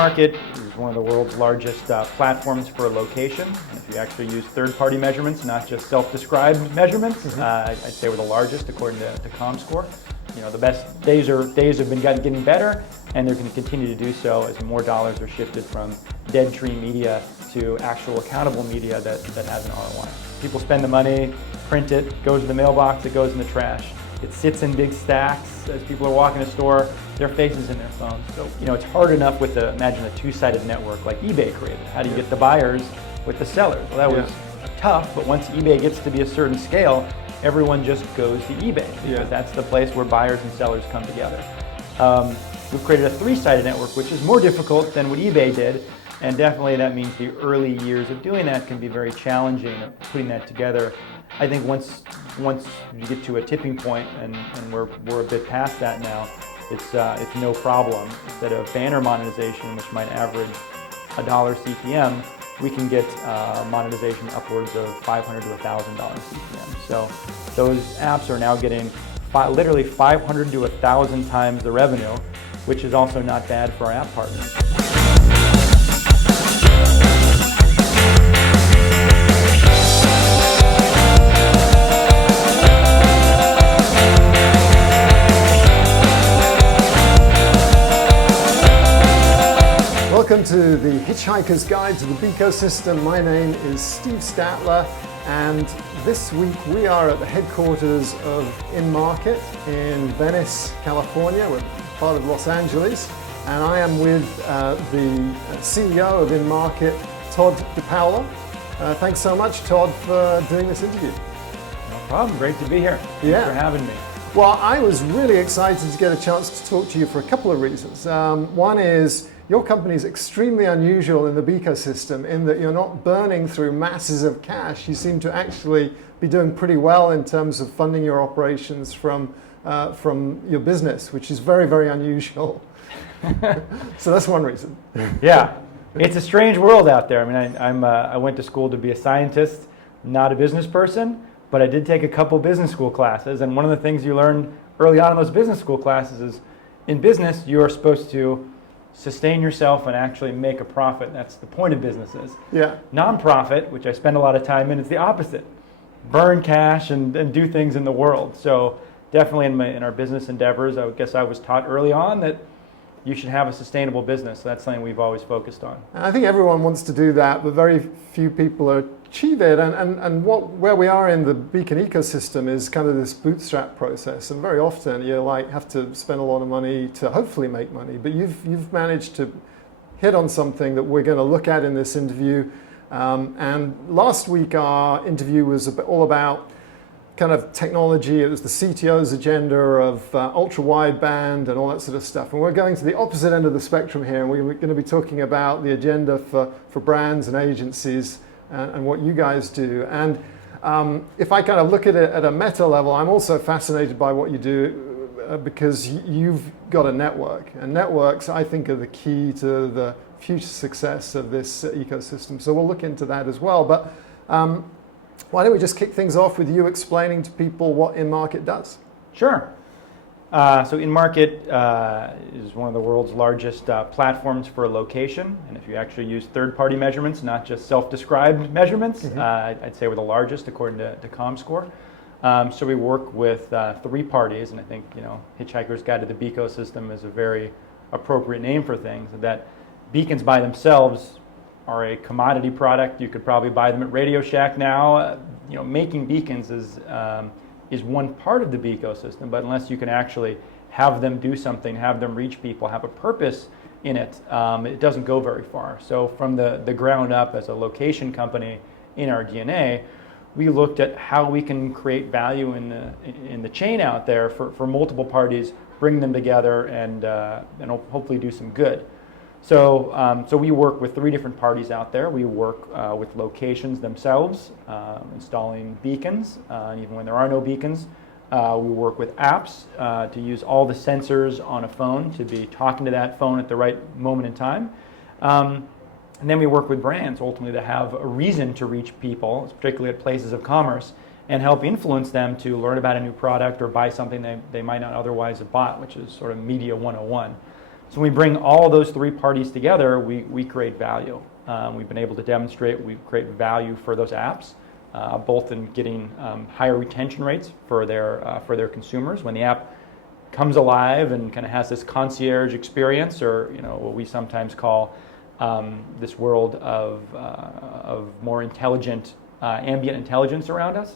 inMarket is one of the world's largest platforms for location. And if you actually use third-party measurements, not just self-described measurements, I'd say we're the largest according to ComScore. You know, the best days have been getting better, and they're going to continue to do so as more dollars are shifted from dead tree media to actual accountable media that has an ROI. People spend the money, print it, goes to the mailbox, it goes in the trash. It sits in big stacks as people are walking the store, their faces in their phones. So, you know, it's hard enough with imagine a two-sided network like eBay created. How do you get the buyers with the sellers? Well, that was tough, but once eBay gets to be a certain scale, everyone just goes to eBay because that's the place where buyers and sellers come together. We've created a three-sided network, which is more difficult than what eBay did, and definitely that means the early years of doing that can be very challenging, putting that together. I think once you get to a tipping point, and we're a bit past that now, it's no problem. Instead of banner monetization, which might average $1 CPM, we can get monetization upwards of $500 to $1,000 CPM. So those apps are now getting literally 500 to 1,000 times the revenue, which is also not bad for our app partners. Welcome to the Hitchhiker's Guide to the Ecosystem. My name is Steve Statler, and this week we are at the headquarters of inMarket in Venice, California. We're part of Los Angeles, and I am with the CEO of inMarket, Todd DiPaola. Thanks so much, Todd, for doing this interview. No problem. Great to be here. Thanks for having me. Well, I was really excited to get a chance to talk to you for a couple of reasons. One is your company is extremely unusual in the ecosystem in that you're not burning through masses of cash. You seem to actually be doing pretty well in terms of funding your operations from your business, which is very, very unusual. So that's one reason. Yeah, it's a strange world out there. I mean, I went to school to be a scientist, not a business person, but I did take a couple business school classes, and one of the things you learn early on in those business school classes is in business you are supposed to sustain yourself and actually make a profit. That's the point of businesses. Yeah. Nonprofit, which I spend a lot of time in, is the opposite. Burn cash and do things in the world. So definitely in our business endeavors, I guess I was taught early on that you should have a sustainable business. So that's something we've always focused on. And I think everyone wants to do that, but very few people achieve it. And where we are in the Beacon ecosystem is kind of this bootstrap process. And very often you have to spend a lot of money to hopefully make money. But you've managed to hit on something that we're going to look at in this interview. And last week our interview was all about kind of technology. It was the CTO's agenda of ultra wideband and all that sort of stuff. And we're going to the opposite end of the spectrum here, and we're going to be talking about the agenda for brands and agencies and what you guys do. And if I kind of look at it at a meta level, I'm also fascinated by what you do because you've got a network. And networks, I think, are the key to the future success of this ecosystem. So we'll look into that as well. But why don't we just kick things off with you explaining to people what inMarket does? Sure. So inMarket is one of the world's largest platforms for location. And if you actually use third-party measurements, not just self-described measurements, I'd say we're the largest according to ComScore. So we work with three parties, and I think Hitchhiker's Guide to the Ecosystem is a very appropriate name for things. That beacons by themselves are a commodity product. You could probably buy them at Radio Shack now. Making beacons is one part of the ecosystem, but unless you can actually have them do something, have them reach people, have a purpose in it, it doesn't go very far. So from the ground up as a location company in our DNA, we looked at how we can create value in the chain out there for multiple parties, bring them together, and hopefully do some good. So we work with three different parties out there. We work with locations themselves, installing beacons, and even when there are no beacons. We work with apps to use all the sensors on a phone to be talking to that phone at the right moment in time. And then we work with brands, ultimately, to have a reason to reach people, particularly at places of commerce, and help influence them to learn about a new product or buy something they might not otherwise have bought, which is sort of Media 101. So when we bring all those three parties together, we create value. We've been able to demonstrate we create value for those apps, both in getting higher retention rates for their consumers. When the app comes alive and kind of has this concierge experience, or what we sometimes call this world of more intelligent ambient intelligence around us,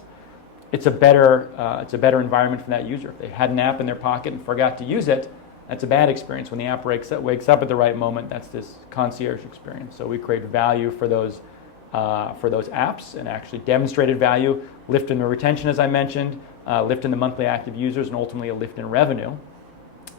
it's a better environment for that user. If they had an app in their pocket and forgot to use it, that's a bad experience. When the app wakes up at the right moment, that's this concierge experience. So we create value for those apps, and actually demonstrated value, lift in the retention, as I mentioned, lift in the monthly active users, and ultimately a lift in revenue.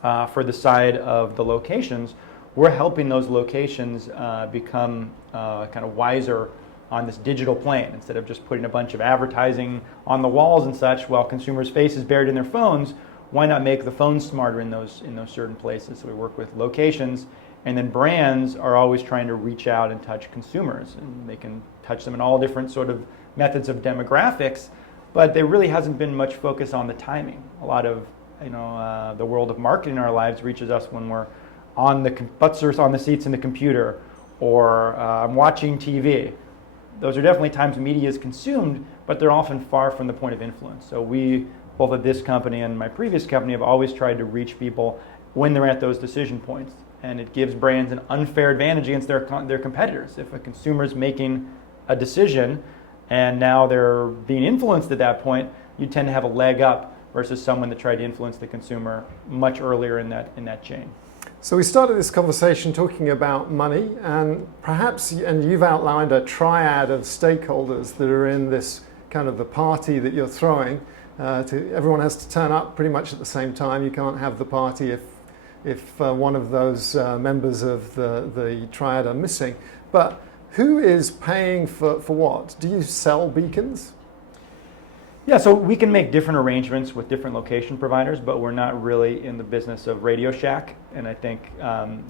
For the side of the locations, we're helping those locations become kind of wiser on this digital plane. Instead of just putting a bunch of advertising on the walls and such while consumers' faces buried in their phones, why not make the phones smarter in those certain places? So we work with locations, and then brands are always trying to reach out and touch consumers, and they can touch them in all different sort of methods of demographics, but there really hasn't been much focus on the timing. A lot of the world of marketing in our lives reaches us when we're on the butts on the seats in the computer, or I'm watching TV. Those are definitely times media is consumed, but they're often far from the point of influence. So we, both at this company and my previous company, have always tried to reach people when they're at those decision points. And it gives brands an unfair advantage against their competitors. If a consumer's making a decision and now they're being influenced at that point, you tend to have a leg up versus someone that tried to influence the consumer much earlier in that chain. So we started this conversation talking about money, and perhaps, and you've outlined a triad of stakeholders that are in this kind of the party that you're throwing. Everyone has to turn up pretty much at the same time. You can't have the party if one of those members of the triad are missing. But who is paying for what? Do you sell beacons? Yeah, so we can make different arrangements with different location providers, but we're not really in the business of Radio Shack. And I think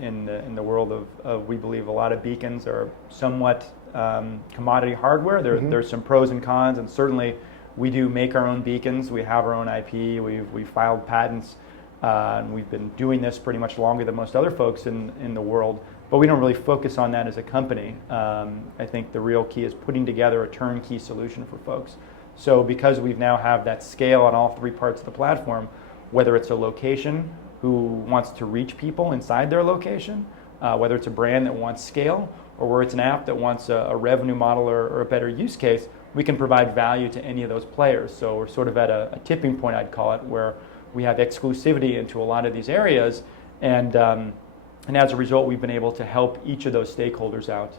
in the world of we believe a lot of beacons are somewhat commodity hardware. There's some pros and cons, and certainly we do make our own beacons. We have our own IP. We've filed patents, and we've been doing this pretty much longer than most other folks in the world. But we don't really focus on that as a company. I think the real key is putting together a turnkey solution for folks. So because we now have that scale on all three parts of the platform, whether it's a location who wants to reach people inside their location, whether it's a brand that wants scale, or where it's an app that wants a revenue model or a better use case, we can provide value to any of those players. So we're sort of at a tipping point, I'd call it, where we have exclusivity into a lot of these areas, and as a result, we've been able to help each of those stakeholders out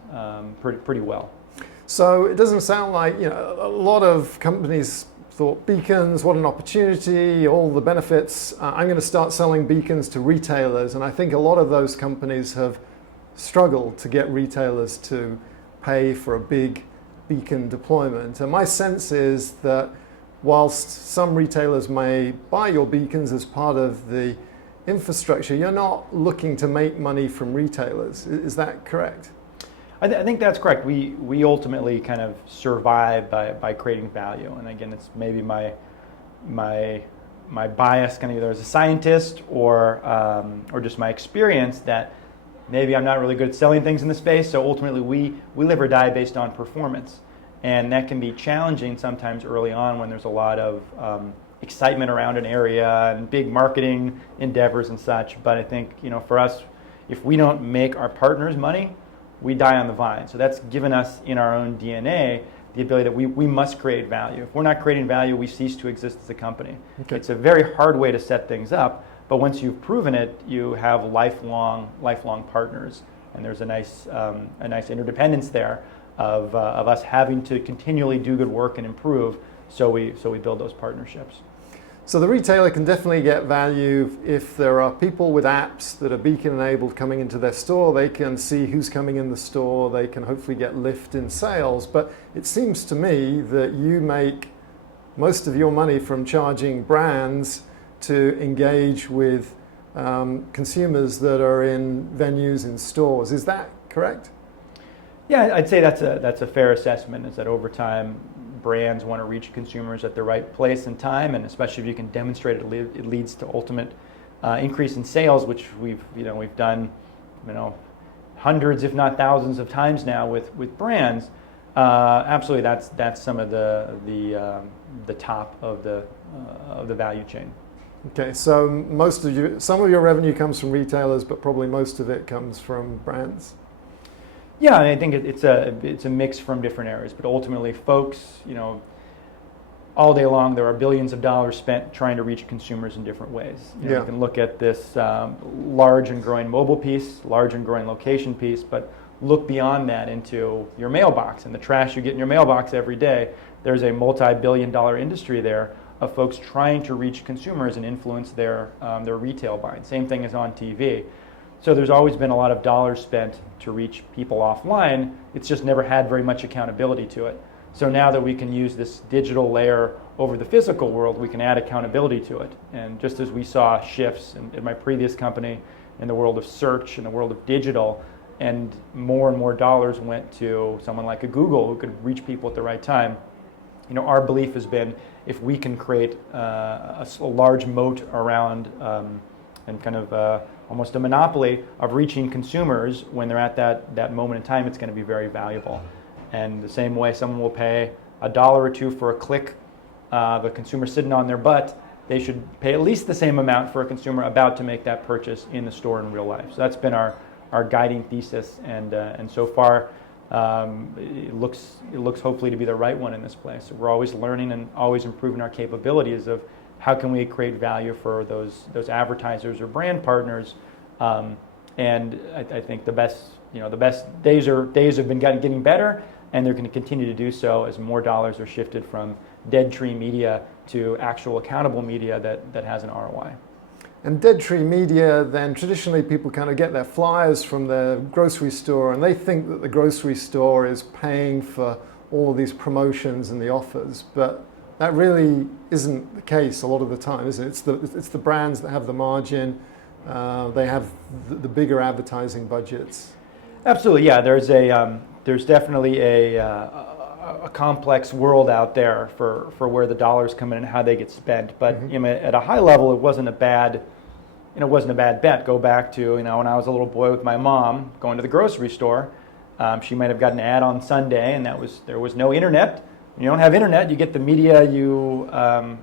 pretty well. So it doesn't sound like, a lot of companies thought beacons, what an opportunity, all the benefits. I'm going to start selling beacons to retailers, and I think a lot of those companies have struggled to get retailers to pay for a big beacon deployment. And my sense is that whilst some retailers may buy your beacons as part of the infrastructure, you're not looking to make money from retailers. Is that correct? I think that's correct. We ultimately kind of survive by creating value, and again, it's maybe my bias, kind of either as a scientist or just my experience that maybe I'm not really good at selling things in the space. So ultimately, we live or die based on performance, and that can be challenging sometimes early on when there's a lot of excitement around an area and big marketing endeavors and such. But I think for us, if we don't make our partners money, we die on the vine. So that's given us in our own DNA the ability that we must create value. If we're not creating value, we cease to exist as a company. Okay. It's a very hard way to set things up, but once you've proven it, you have lifelong partners, and there's a nice interdependence there of us having to continually do good work and improve. So we build those partnerships. So the retailer can definitely get value if there are people with apps that are beacon enabled coming into their store. They can see who's coming in the store. They can hopefully get lift in sales. But it seems to me that you make most of your money from charging brands to engage with consumers that are in venues, in stores. Is that correct? Yeah, I'd say that's a fair assessment, is that over time, brands want to reach consumers at the right place and time, and especially if you can demonstrate it leads to ultimate increase in sales, which we've done, hundreds, if not thousands, of times now with brands. Absolutely, that's some of the top of the value chain. Okay, so some of your revenue comes from retailers, but probably most of it comes from brands. Yeah, I think it's a mix from different areas, but ultimately, folks, all day long there are billions of dollars spent trying to reach consumers in different ways. You can look at this large and growing mobile piece, large and growing location piece, but look beyond that into your mailbox and the trash you get in your mailbox every day. There's a multi-billion-dollar industry there of folks trying to reach consumers and influence their retail buying. Same thing as on TV. So there's always been a lot of dollars spent to reach people offline. It's just never had very much accountability to it. So now that we can use this digital layer over the physical world, we can add accountability to it. And just as we saw shifts in my previous company in the world of search, in the world of digital, and more dollars went to someone like a Google who could reach people at the right time, our belief has been if we can create a large moat around and kind of almost a monopoly of reaching consumers when they're at that moment in time, it's going to be very valuable. And the same way someone will pay $1 or $2 for a click, the consumer sitting on their butt, they should pay at least the same amount for a consumer about to make that purchase in the store in real life. So that's been our guiding thesis, and so far it looks hopefully to be the right one in this place. So we're always learning and always improving our capabilities of how can we create value for those advertisers or brand partners. And I think the best days have been getting better, and they're going to continue to do so as more dollars are shifted from dead tree media to actual accountable media that has an ROI. And dead tree media, then traditionally people kind of get their flyers from the grocery store, and they think that the grocery store is paying for all of these promotions and the offers, but that really isn't the case a lot of the time, is it? It's the brands that have the margin, they have the bigger advertising budgets. Absolutely, yeah. There's definitely a complex world out there for where the dollars come in and how they get spent. But at a high level, it wasn't a bad bet. Go back to when I was a little boy with my mom going to the grocery store. She might have got an ad on Sunday, and there was no internet. When you don't have internet, you get the media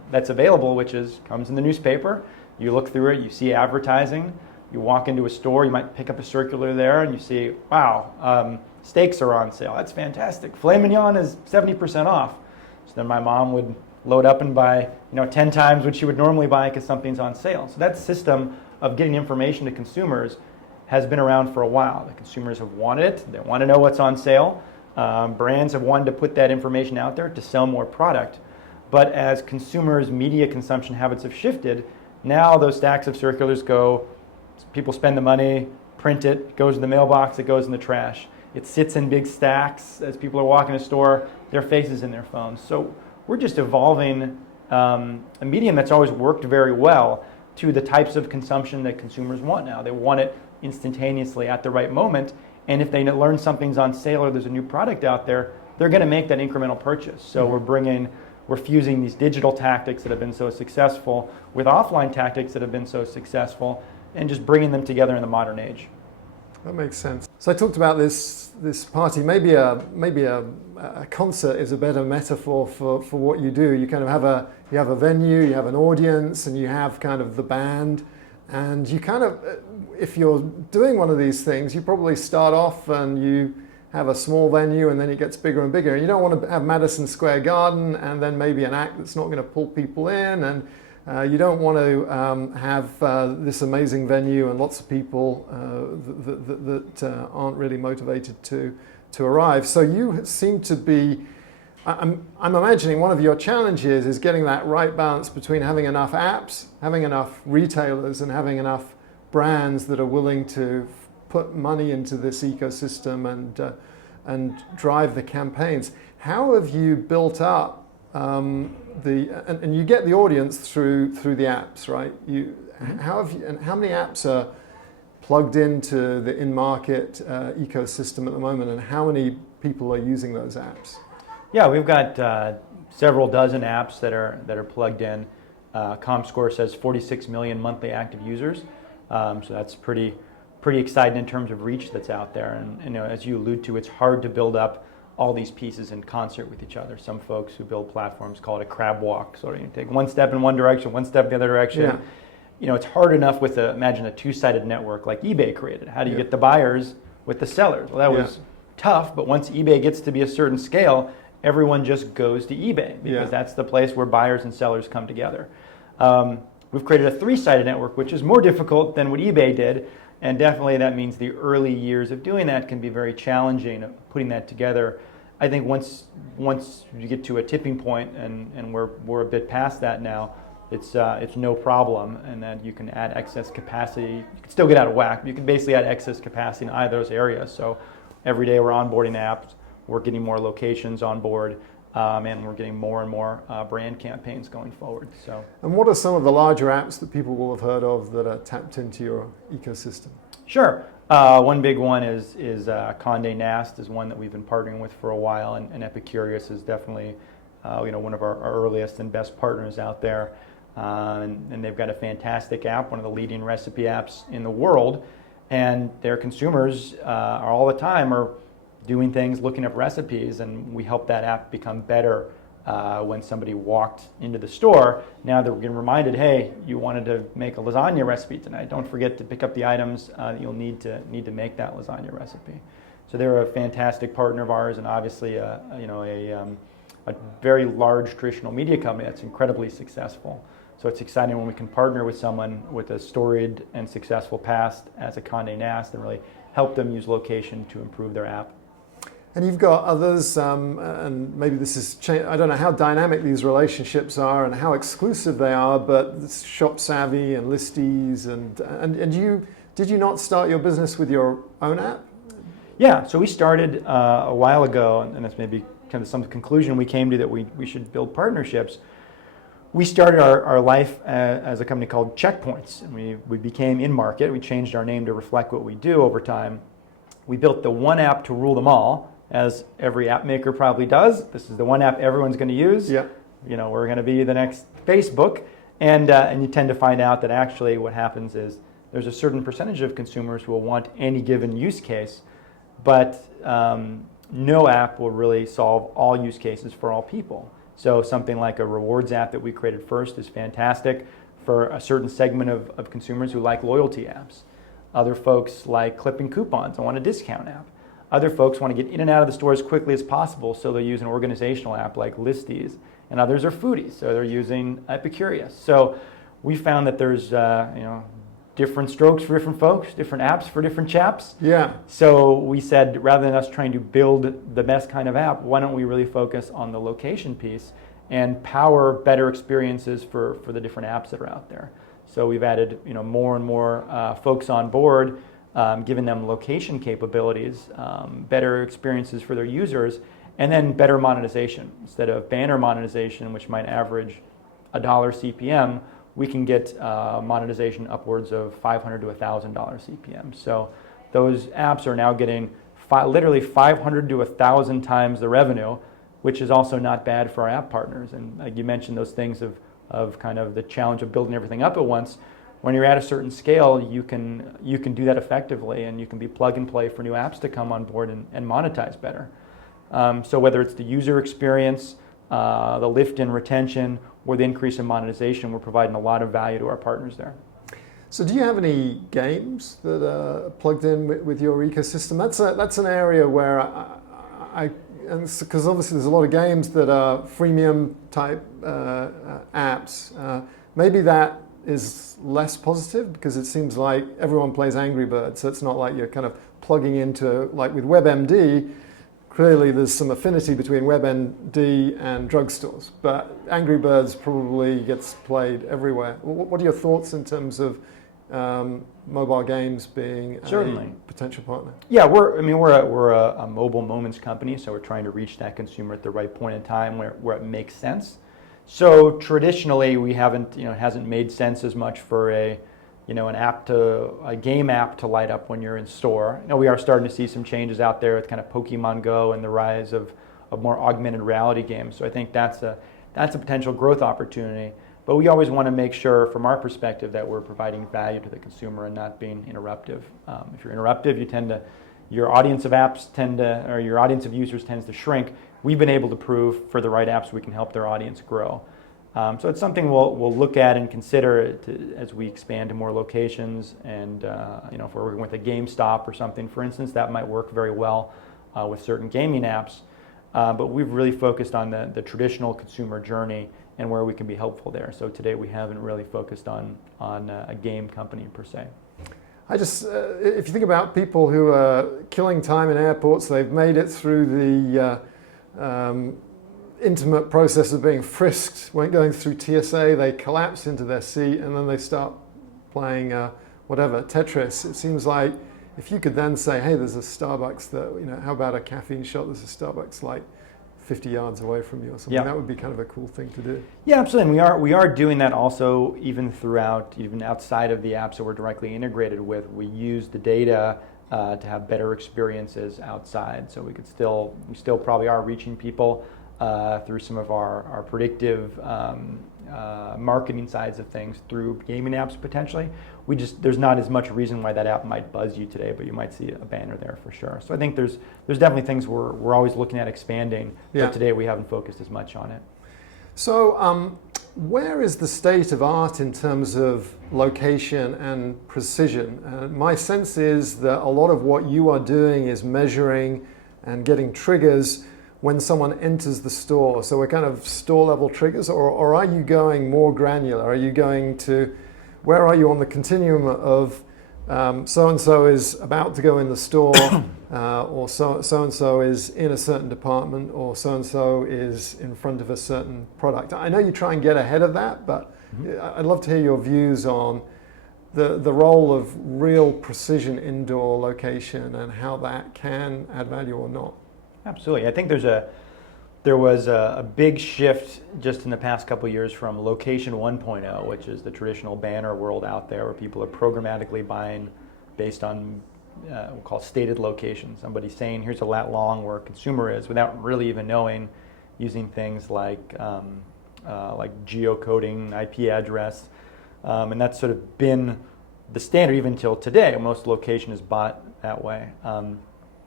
that's available, which comes in the newspaper. You look through it, you see advertising. You walk into a store, you might pick up a circular there, and you see, wow, steaks are on sale. That's fantastic. Filet mignon is 70% off. So then my mom would load up and buy 10 times what she would normally buy because something's on sale. So that system of getting information to consumers has been around for a while. The consumers have wanted it. They want to know what's on sale. Brands have wanted to put that information out there to sell more product. But as consumers' media consumption habits have shifted, now those stacks of circulars go, people spend the money, print it goes in the mailbox, it goes in the trash. It sits in big stacks as people are walking the store, their faces in their phones. So we're just evolving a medium that's always worked very well to the types of consumption that consumers want now. They want it instantaneously at the right moment, and if they learn something's on sale or there's a new product out there, they're going to make that incremental purchase. So we're fusing these digital tactics that have been so successful with offline tactics that have been so successful, and just bringing them together in the modern age. That makes sense. So I talked about this party. Maybe a concert is a better metaphor for what you do. You kind of have a venue, you have an audience, and you have kind of the band. And you kind of, if you're doing one of these things, you probably start off and you have a small venue, and then it gets bigger and bigger. And you don't want to have Madison Square Garden and then maybe an act that's not going to pull people in, and you don't want to have this amazing venue and lots of people that aren't really motivated to arrive. So you seem to be, I'm imagining one of your challenges is getting that right balance between having enough apps, having enough retailers, and having enough brands that are willing to put money into this ecosystem and drive the campaigns. How have you built up and you get the audience through the apps, right? How many apps are plugged into the inMarket ecosystem at the moment, and how many people are using those apps? Yeah, we've got several dozen apps that are plugged in. ComScore says 46 million monthly active users. So that's pretty exciting in terms of reach that's out there. And as you allude to, it's hard to build up all these pieces in concert with each other. Some folks who build platforms call it a crab walk. So you take one step in one direction, one step in the other direction. Yeah. It's hard enough with imagine a two-sided network like eBay created. How do you get the buyers with the sellers? Well, that was tough, but once eBay gets to be a certain scale, everyone just goes to eBay because that's the place where buyers and sellers come together. We've created a three-sided network, which is more difficult than what eBay did, and definitely that means the early years of doing that can be very challenging, putting that together. I think once you get to a tipping point, and we're a bit past that now, it's no problem, and that you can add excess capacity. You can still get out of whack, but you can basically add excess capacity in either of those areas. So every day we're onboarding apps, we're getting more locations on board, and we're getting more and more brand campaigns going forward. So. And what are some of the larger apps that people will have heard of that are tapped into your ecosystem? Sure. One big one is Condé Nast is one that we've been partnering with for a while, and Epicurious is definitely one of our earliest and best partners out there. And they've got a fantastic app, one of the leading recipe apps in the world, and their consumers are all the time are doing things, looking up recipes, and we help that app become better when somebody walked into the store. Now they're getting reminded, hey, you wanted to make a lasagna recipe tonight. Don't forget to pick up the items that you'll need to make that lasagna recipe. So they're a fantastic partner of ours, and obviously a very large traditional media company that's incredibly successful. So it's exciting when we can partner with someone with a storied and successful past as a Condé Nast and really help them use location to improve their app. And you've got others, and maybe this is, I don't know how dynamic these relationships are and how exclusive they are, but Shop Savvy and Listies, and did you not start your business with your own app? Yeah, so we started a while ago, and that's maybe kind of some conclusion we came to that we should build partnerships. We started our life as a company called Checkpoints, and we became inMarket. We changed our name to reflect what we do over time. We built the one app to rule them all, as every app maker probably does. This is the one app everyone's going to use. Yep. We're going to be the next Facebook, and you tend to find out that actually what happens is there's a certain percentage of consumers who will want any given use case, but no app will really solve all use cases for all people. So something like a rewards app that we created first is fantastic for a certain segment of consumers who like loyalty apps. Other folks like clipping coupons and want a discount app. Other folks want to get in and out of the store as quickly as possible, so they'll use an organizational app like Listies. And others are foodies, so they're using Epicurious. So we found that there's different strokes for different folks, different apps for different chaps. Yeah. So we said, rather than us trying to build the best kind of app, why don't we really focus on the location piece and power better experiences for the different apps that are out there. So we've added more and more folks on board, giving them location capabilities, better experiences for their users, and then better monetization. Instead of banner monetization, which might average $1 CPM, we can get monetization upwards of $500 to $1,000 CPM. So those apps are now getting literally 500 to 1,000 times the revenue, which is also not bad for our app partners. And you mentioned those things of kind of the challenge of building everything up at once. When you're at a certain scale, you can do that effectively, and you can be plug and play for new apps to come on board and monetize better. So whether it's the user experience, the lift in retention, or the increase in monetization, we're providing a lot of value to our partners there. So do you have any games that are plugged in with your ecosystem? That's an area where because obviously there's a lot of games that are freemium type apps. Maybe that is less positive because it seems like everyone plays Angry Birds, so it's not like you're kind of plugging into, like with WebMD, clearly there's some affinity between WebMD and drugstores, but Angry Birds probably gets played everywhere. What are your thoughts in terms of mobile games being a potential partner? Yeah, we're a mobile moments company, so we're trying to reach that consumer at the right point in time where it makes sense. So traditionally, we haven't, it hasn't made sense as much for a game app to light up when you're in store. We are starting to see some changes out there with kind of Pokemon Go and the rise of more augmented reality games. So I think that's a potential growth opportunity. But we always want to make sure, from our perspective, that we're providing value to the consumer and not being interruptive. If you're interruptive, your audience of apps or your audience of users tends to shrink. We've been able to prove for the right apps we can help their audience grow. So it's something we'll look at and consider as we expand to more locations. And if we're working with a GameStop or something, for instance, that might work very well with certain gaming apps. But we've really focused on the traditional consumer journey and where we can be helpful there. So today we haven't really focused on a game company per se. If you think about people who are killing time in airports, they've made it through the intimate process of being frisked, when going through TSA, they collapse into their seat and then they start playing Tetris. It seems like if you could then say, hey, there's a Starbucks how about a caffeine shot? There's a Starbucks like 50 yards away from you or something. Yeah. That would be kind of a cool thing to do. Yeah, absolutely. And we are doing that also even outside of the apps that we're directly integrated with. We use the data to have better experiences outside. So we still probably are reaching people through some of our predictive marketing sides of things through gaming apps potentially. There's not as much reason why that app might buzz you today, but you might see a banner there for sure. So I think there's definitely things we're always looking at expanding. Yeah. But today we haven't focused as much on it. So where is the state of art in terms of location and precision? My sense is that a lot of what you are doing is measuring and getting triggers when someone enters the store. So we're kind of store level triggers, or are you going more granular? Are you going to, where are you on the continuum of so-and-so is about to go in the store, or so-and-so is in a certain department, or so-and-so is in front of a certain product? I know you try and get ahead of that, but I'd love to hear your views on the role of real precision indoor location and how that can add value or not. Absolutely. I think there was a big shift just in the past couple of years from location 1.0, which is the traditional banner world out there where people are programmatically buying based on we'll call stated location. Somebody saying here's a lat long where a consumer is without really even knowing, using things like geocoding, IP address, and that's sort of been the standard even till today. Most location is bought that way.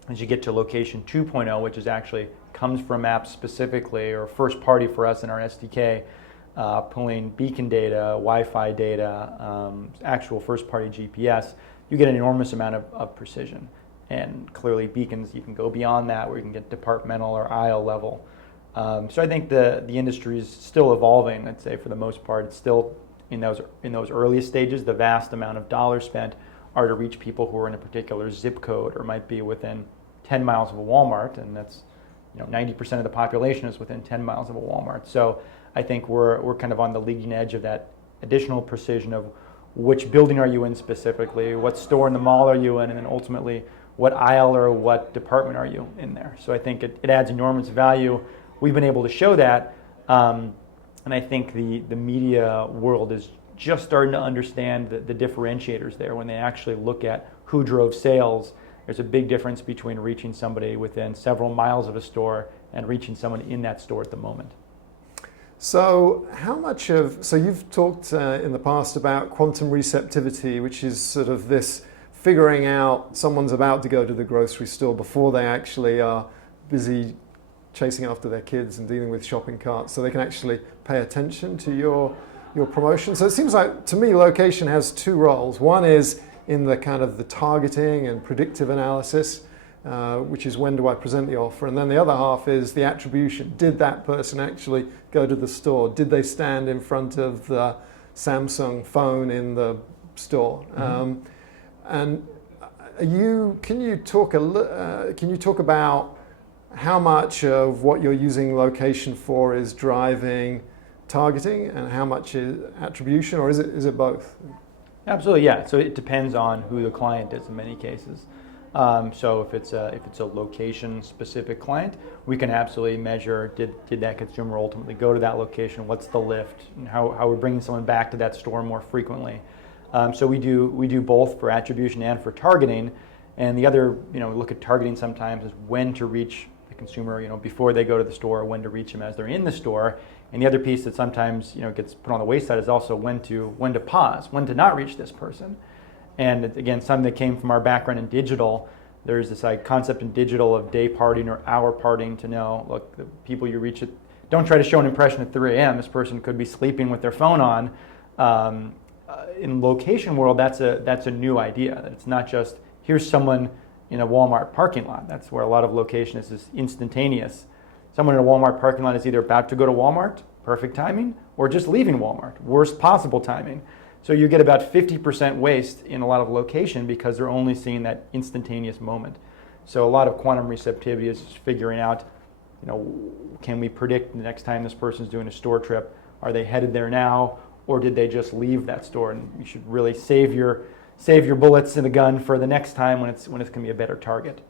As you get to location 2.0, which is actually comes from apps specifically, or first party for us in our SDK, pulling beacon data, Wi-Fi data, actual first party GPS, you get an enormous amount of precision. And clearly beacons, you can go beyond that where you can get departmental or aisle level. So I think the industry is still evolving. I'd say for the most part, it's still in those earliest stages. The vast amount of dollars spent are to reach people who are in a particular zip code or might be within 10 miles of a Walmart, and that's 90% of the population is within 10 miles of a Walmart. So I think we're kind of on the leading edge of that additional precision of which building are you in specifically, what store in the mall are you in, and then ultimately what aisle or what department are you in there. So I think it adds enormous value. We've been able to show that, and I think the media world is just starting to understand the differentiators there when they actually look at who drove sales. There's a big difference between reaching somebody within several miles of a store and reaching someone in that store at the moment. So you've talked in the past about quantum receptivity, which is sort of this figuring out someone's about to go to the grocery store before they actually are busy chasing after their kids and dealing with shopping carts, so they can actually pay attention to your promotion. So it seems like, to me, location has two roles. One is in the kind of the targeting and predictive analysis, which is when do I present the offer, and then the other half is the attribution. Did that person actually go to the store? Did they stand in front of the Samsung phone in the store? And can you talk about how much of what you're using location for is driving targeting and how much is attribution, or is it both? Absolutely, yeah. So it depends on who the client is in many cases. So if it's a location-specific client, we can absolutely measure did that consumer ultimately go to that location? What's the lift? And how we're bringing someone back to that store more frequently. So we do both for attribution and for targeting. And the other, we look at targeting sometimes is when to reach the consumer, before they go to the store, when to reach them as they're in the store. And the other piece that sometimes, gets put on the wayside is also when to pause, when to not reach this person. And again, something that came from our background in digital, there's this concept in digital of day parting or hour parting to know, look, the people you reach, don't try to show an impression at 3 a.m. This person could be sleeping with their phone on. In location world, that's a new idea. That it's not just, here's someone in a Walmart parking lot. That's where a lot of location is instantaneous. Someone in a Walmart parking lot is either about to go to Walmart, perfect timing, or just leaving Walmart, worst possible timing. So you get about 50% waste in a lot of location because they're only seeing that instantaneous moment. So a lot of quantum receptivity is just figuring out, can we predict the next time this person's doing a store trip? Are they headed there now, or did they just leave that store? And you should really save your bullets in the gun for the next time when it's going to be a better target.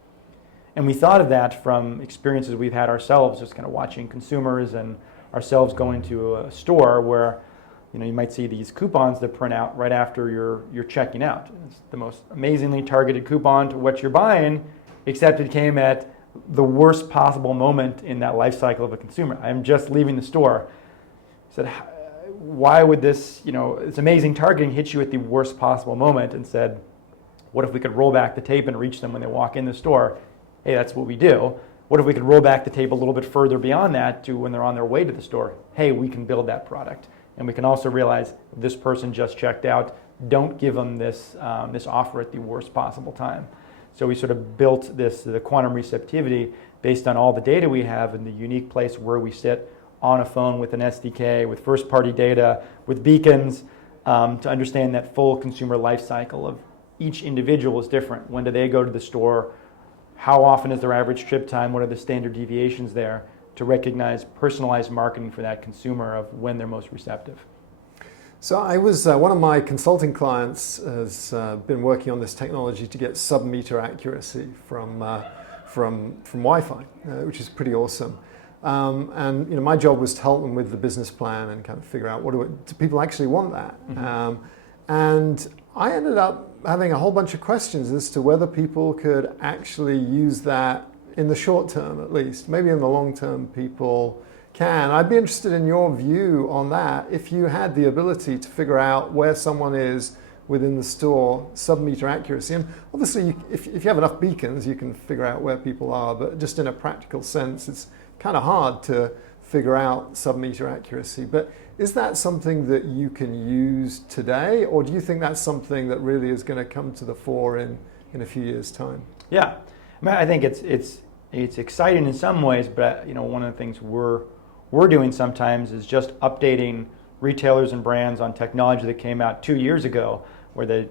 And we thought of that from experiences we've had ourselves, just kind of watching consumers and ourselves going to a store where you might see these coupons that print out right after you're checking out. It's the most amazingly targeted coupon to what you're buying, except it came at the worst possible moment in that life cycle of a consumer. I'm just leaving the store. I said, why would this, it's amazing targeting hit you at the worst possible moment, and said, what if we could roll back the tape and reach them when they walk in the store? Hey, that's what we do. What if we could roll back the tape a little bit further beyond that to when they're on their way to the store? Hey, we can build that product. And we can also realize this person just checked out. Don't give them this offer at the worst possible time. So we sort of built the quantum receptivity based on all the data we have and the unique place where we sit on a phone with an SDK, with first-party data, with beacons, to understand that full consumer life cycle of each individual is different. When do they go to the store? How often is their average trip time? What are the standard deviations there? To recognize personalized marketing for that consumer of when they're most receptive. So I was, one of my consulting clients has been working on this technology to get Submeter accuracy from Wi-Fi, which is pretty awesome. And my job was to help them with the business plan and kind of figure out do people actually want that? Mm-hmm. And I ended up having a whole bunch of questions as to whether people could actually use that in the short term, at least. Maybe in the long term, people can. I'd be interested in your view on that. If you had the ability to figure out where someone is within the store, Submeter accuracy, and obviously if you have enough beacons, you can figure out where people are, but just in a practical sense, it's kind of hard to figure out Submeter accuracy. But is that something that you can use today, or do you think that's something that really is going to come to the fore in a few years' time? Yeah, I think it's exciting in some ways, but one of the things we're doing sometimes is just updating retailers and brands on technology that came out 2 years ago, where there's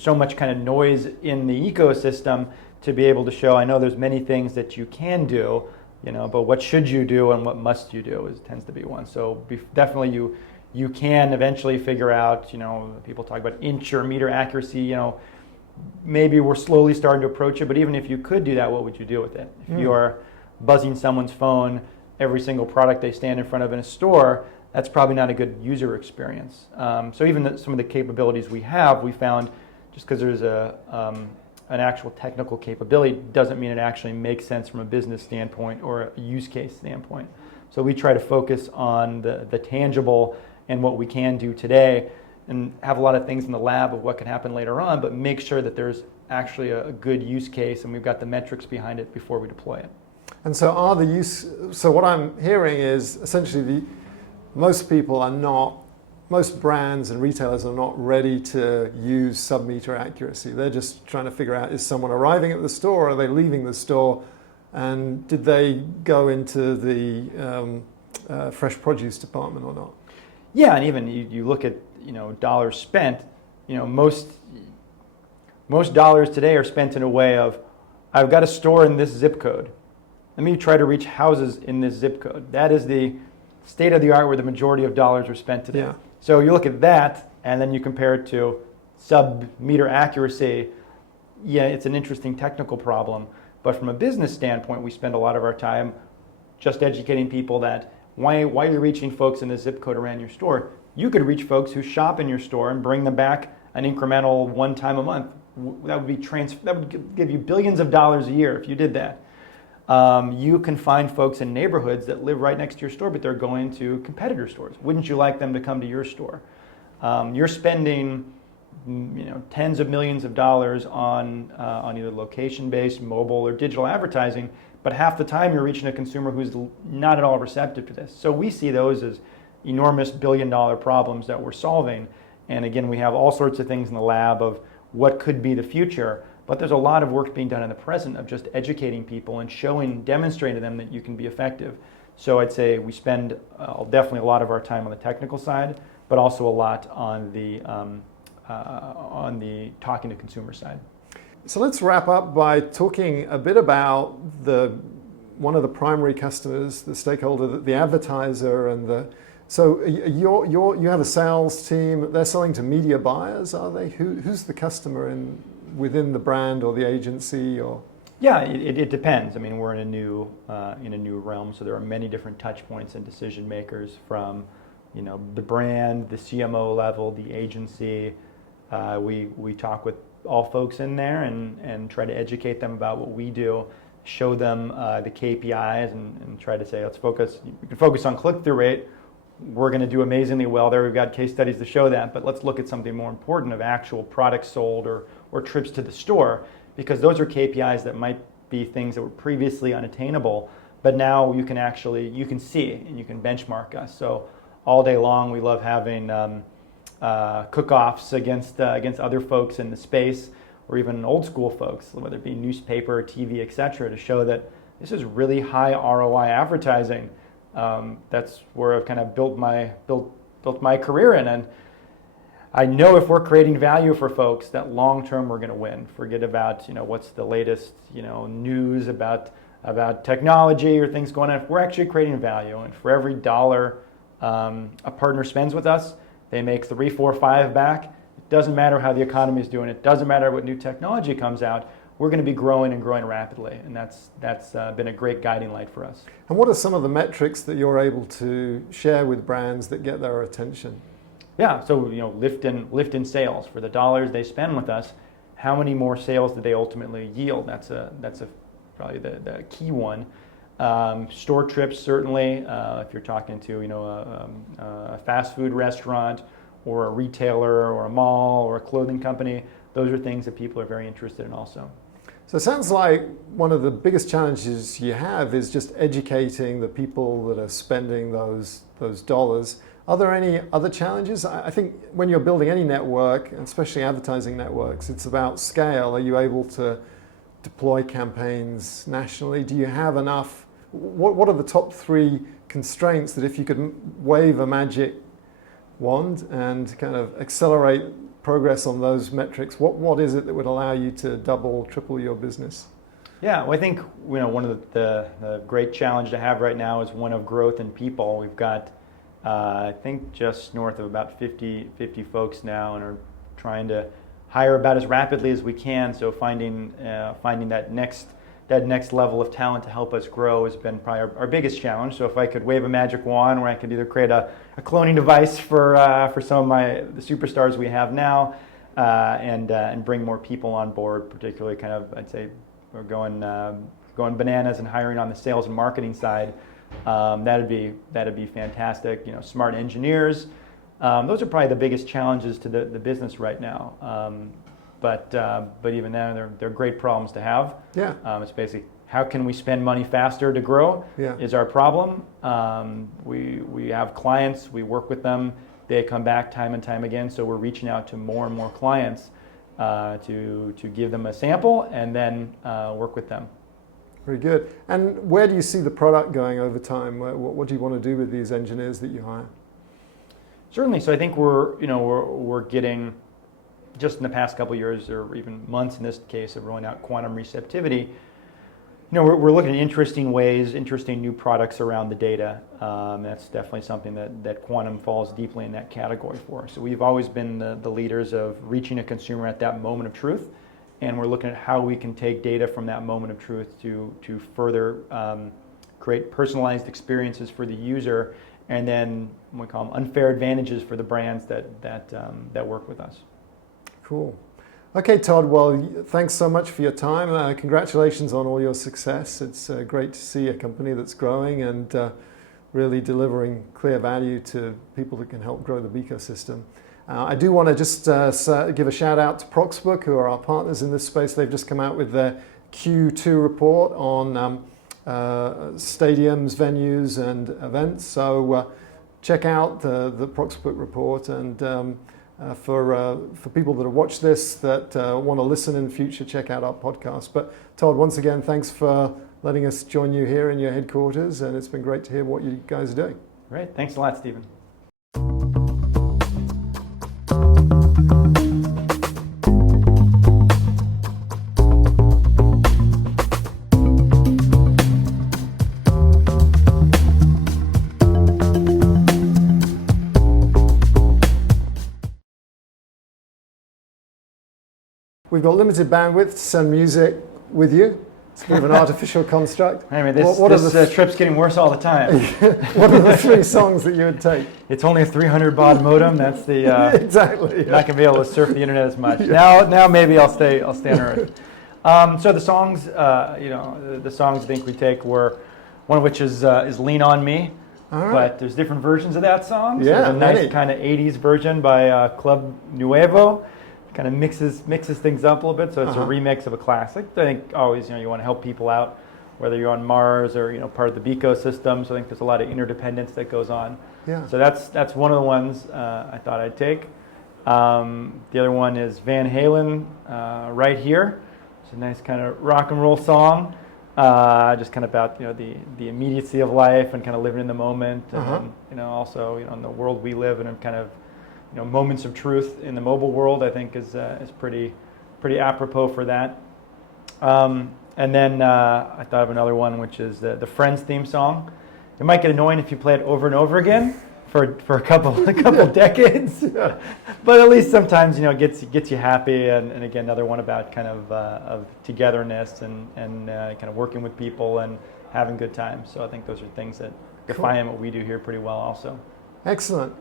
so much kind of noise in the ecosystem to be able to show, I know there's many things that you can do, but what should you do and what must you do tends to be one. So definitely you can eventually figure out, people talk about inch or meter accuracy, maybe we're slowly starting to approach it, but even if you could do that, what would you do with it? If you are buzzing someone's phone every single product they stand in front of in a store, that's probably not a good user experience. So even some of the capabilities we found, just because there's an actual technical capability doesn't mean it actually makes sense from a business standpoint or a use case standpoint. So we try to focus on the tangible and what we can do today, and have a lot of things in the lab of what can happen later on, but make sure that there's actually a good use case and we've got the metrics behind it before we deploy it. And so so what I'm hearing is essentially most brands and retailers are not ready to use Submeter accuracy. They're just trying to figure out, is someone arriving at the store, or are they leaving the store, and did they go into the fresh produce department or not? Yeah, and even you look at dollars spent, most dollars today are spent in a way of, I've got a store in this zip code. Let me try to reach houses in this zip code. That is the state of the art where the majority of dollars are spent today. Yeah. So you look at that, and then you compare it to sub-meter accuracy. Yeah, it's an interesting technical problem, but from a business standpoint, we spend a lot of our time just educating people that why are you reaching folks in the zip code around your store? You could reach folks who shop in your store and bring them back an incremental one time a month. That would give you billions of dollars a year if you did that. You can find folks in neighborhoods that live right next to your store, but they're going to competitor stores. Wouldn't you like them to come to your store? You're spending tens of millions of dollars on either location-based, mobile, or digital advertising, but half the time you're reaching a consumer who's not at all receptive to this. So we see those as enormous billion-dollar problems that we're solving. And again, we have all sorts of things in the lab of what could be the future, but there's a lot of work being done in the present of just educating people and demonstrating to them that you can be effective. So I'd say we spend definitely a lot of our time on the technical side, but also a lot on the talking to consumer side. So let's wrap up by talking a bit about one of the primary customers, the stakeholder, the advertiser, and so you have a sales team. They're selling to media buyers, are they? Who's the customer within the brand or the agency or? Yeah, it depends. I mean, we're in a new realm, so there are many different touch points and decision makers from, the brand, the CMO level, the agency. We talk with all folks in there and try to educate them about what we do, show them the KPIs, and try to say, let's focus. You can focus on click-through rate. We're going to do amazingly well there. We've got case studies to show that, but let's look at something more important of actual products sold or trips to the store, because those are KPIs that might be things that were previously unattainable, but now you can see and you can benchmark us. So all day long we love having cook-offs against other folks in the space, or even old school folks, whether it be newspaper, TV, etc., to show that this is really high ROI advertising. That's where I've kind of built my career in, and I know if we're creating value for folks, that long term we're going to win. Forget about what's the latest news about technology or things going on. If we're actually creating value, and for every dollar a partner spends with us, they make 3, 4, 5 back. It doesn't matter how the economy is doing. It doesn't matter what new technology comes out. We're going to be growing and growing rapidly, and that's been a great guiding light for us. And what are some of the metrics that you're able to share with brands that get their attention? Yeah, so lift in sales for the dollars they spend with us. How many more sales do they ultimately yield? That's probably the key one. Store trips, certainly. If you're talking to a fast food restaurant or a retailer or a mall or a clothing company, those are things that people are very interested in also. So it sounds like one of the biggest challenges you have is just educating the people that are spending those dollars. Are there any other challenges? I think when you're building any network, and especially advertising networks, it's about scale. Are you able to deploy campaigns nationally? Do you have enough? What are the top 3 constraints that if you could wave a magic wand and kind of accelerate progress on those metrics, what is it that would allow you to double, triple your business? Yeah, well, I think one of the great challenge to have right now is one of growth in people. We've got I think just north of about 50 folks now, and are trying to hire about as rapidly as we can. So finding that next level of talent to help us grow has been probably our biggest challenge. So if I could wave a magic wand where I could either create a cloning device for some of the superstars we have now, and bring more people on board, particularly kind of, I'd say we're going bananas and hiring on the sales and marketing side. That'd be fantastic. Smart engineers. Those are probably the biggest challenges to the business right now. But even then, they're great problems to have. Yeah. It's basically how can we spend money faster to grow is our problem. We have clients. We work with them. They come back time and time again. So we're reaching out to more and more clients to give them a sample and then work with them. Very good. And where do you see the product going over time? What do you want to do with these engineers that you hire? Certainly. So I think we're getting, just in the past couple of years, or even months in this case, of rolling out quantum receptivity. We're looking at interesting ways, interesting new products around the data. That's definitely something that quantum falls deeply in that category for. So we've always been the leaders of reaching a consumer at that moment of truth. And we're looking at how we can take data from that moment of truth to further create personalized experiences for the user, and then we call them unfair advantages for the brands that work with us. Cool. Okay, Todd, well, thanks so much for your time. Congratulations on all your success. It's great to see a company that's growing and really delivering clear value to people that can help grow the ecosystem. I do want to just give a shout out to Proxbook, who are our partners in this space. They've just come out with their Q2 report on stadiums, venues, and events. So check out the Proxbook report, and for people that have watched this that want to listen in the future, check out our podcast. But Todd, once again, thanks for letting us join you here in your headquarters, and it's been great to hear what you guys are doing. Great, thanks a lot, Stephen. We've got limited bandwidth to send music with you. It's a bit of an artificial construct. I mean, this trip's getting worse all the time. What are the 3 songs that you would take? It's only a 300 baud modem. That's the exactly. Yeah. Not gonna be able to surf the internet as much. Now maybe I'll stay on Earth. So the songs, the songs I think we take were one of which is "Lean on Me." All right. But there's different versions of that song. So Yeah, there's a nice many. kind of 80s version by Club Nuevo. Kind of mixes things up a little bit, so it's a remix of a classic. I think always, you want to help people out, whether you're on Mars or part of the ecosystem. So I think there's a lot of interdependence that goes on. Yeah. So that's one of the ones I thought I'd take. The other one is Van Halen, Right Here. It's a nice kind of rock and roll song, just kind of about the immediacy of life and kind of living in the moment, and also in the world we live in, and kind of moments of truth in the mobile world, I think is pretty apropos for that. And then I thought of another one, which is the Friends theme song. It might get annoying if you play it over and over again for a couple decades, Yeah. but at least sometimes gets you happy. And again, another one about kind of togetherness and kind of working with people and having good times. So I think those are things that define what we do here pretty well also. Excellent.